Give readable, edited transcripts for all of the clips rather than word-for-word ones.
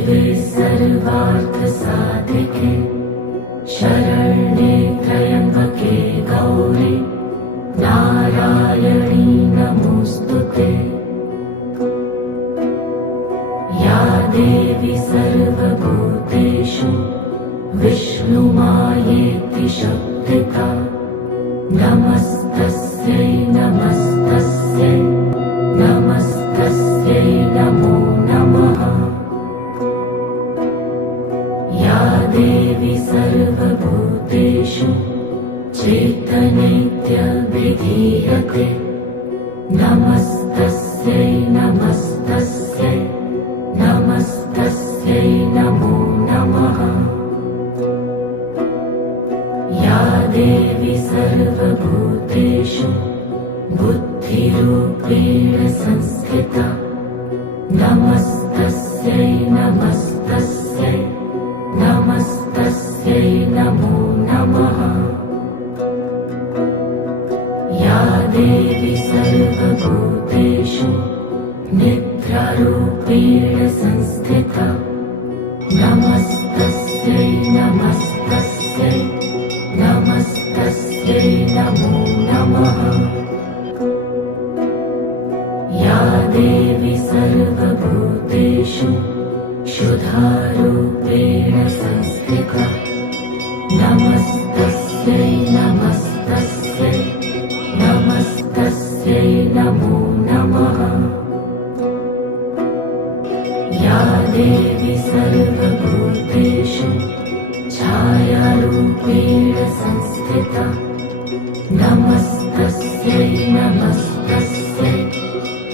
शिवे सर्वार्थसाधिके शरण्ये त्र्यम्बके गौरी नारायणी नमोऽस्तुते। या देवी सर्वभूतेषु विष्णुमायेति शक्तिता नमस्तस्यै नमस्तस्यै नमस्तस्यै नमो नमः। या देवी सर्वभूतेषु चैतन्यविधीयते नमस्तस्यै नमस्तस्यै नमस्तस्यै नमो नमः। या देवी सर्वभूतेषु बुद्धिरूपेण संस्थिता नमस्तस्यै नमस्तस्यै नमस्तस्यै नमो नमः। या देवी सर्वभूतेषु निद्रारूपेण संस्थिता नमस्तस्यै नमस्तस्यै नमस्तस्यै नमो नमः। या देवी सर्वभूतेषु क्षुधारूपेण संस्थिता नमस्तस्यै नमस्तस्यै नमस्तस्यै नमो नमः। या देवी सर्वभूतेषु छायारूपेण संस्थिता नमस्तस्यै नमस्तस्यै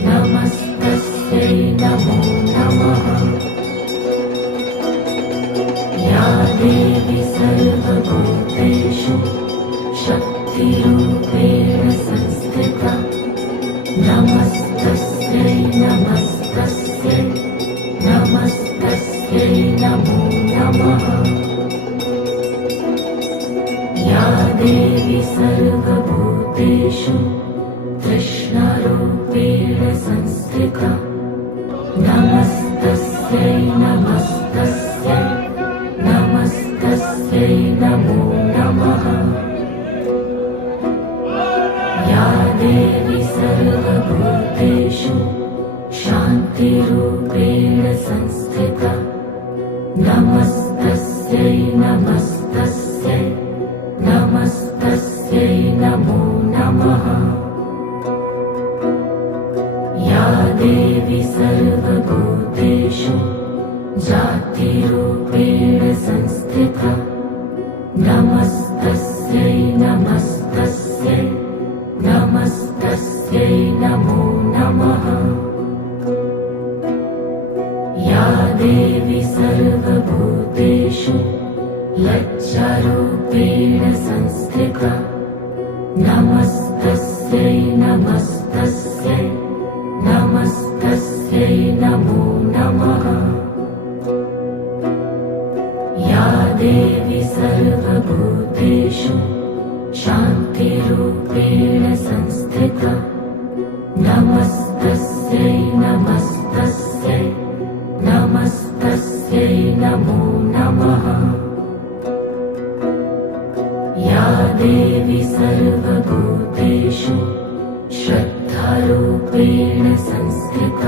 नमस्तस्यै नमो नमः। या देवी सर्वभूतेषु शक्तिरूपेण संस्थिता नमस्तस्यै नमस्तस्यै नमस्तस्यै नमो नमः। या देवी सर्वभूतेषु तृष्णारूपेण संस्थिता नमस्तस्यै नमस्तस्यै नमस्तस्यै नमो नमः। या देवी सर्वभूतेषु शान्तिरूपेण संस्थिता नमस्तस्यै नमस्तस्यै नमस्तस्यै नमो नमः। या देवी सर्वभूतेषु जातिरूपेण संस्थिता नमस्तस्यै नमस्तस्यै नमस्तस्यै नमो नमः। या देवी सर्वभूतेषु लज्जारूपेण संस्थिता नमस्तस्यै नमस्तस्यै नमस्तस्यै नमो नमः। या देवी सर्वभूतेषु शान्तिरूपेण संस्थिता नमस्तस्यै नमस्तस्यै नमस्तस्यै नमो नमः। या देवी सर्वभूतेषु श्रद्धारूपेण संस्थिता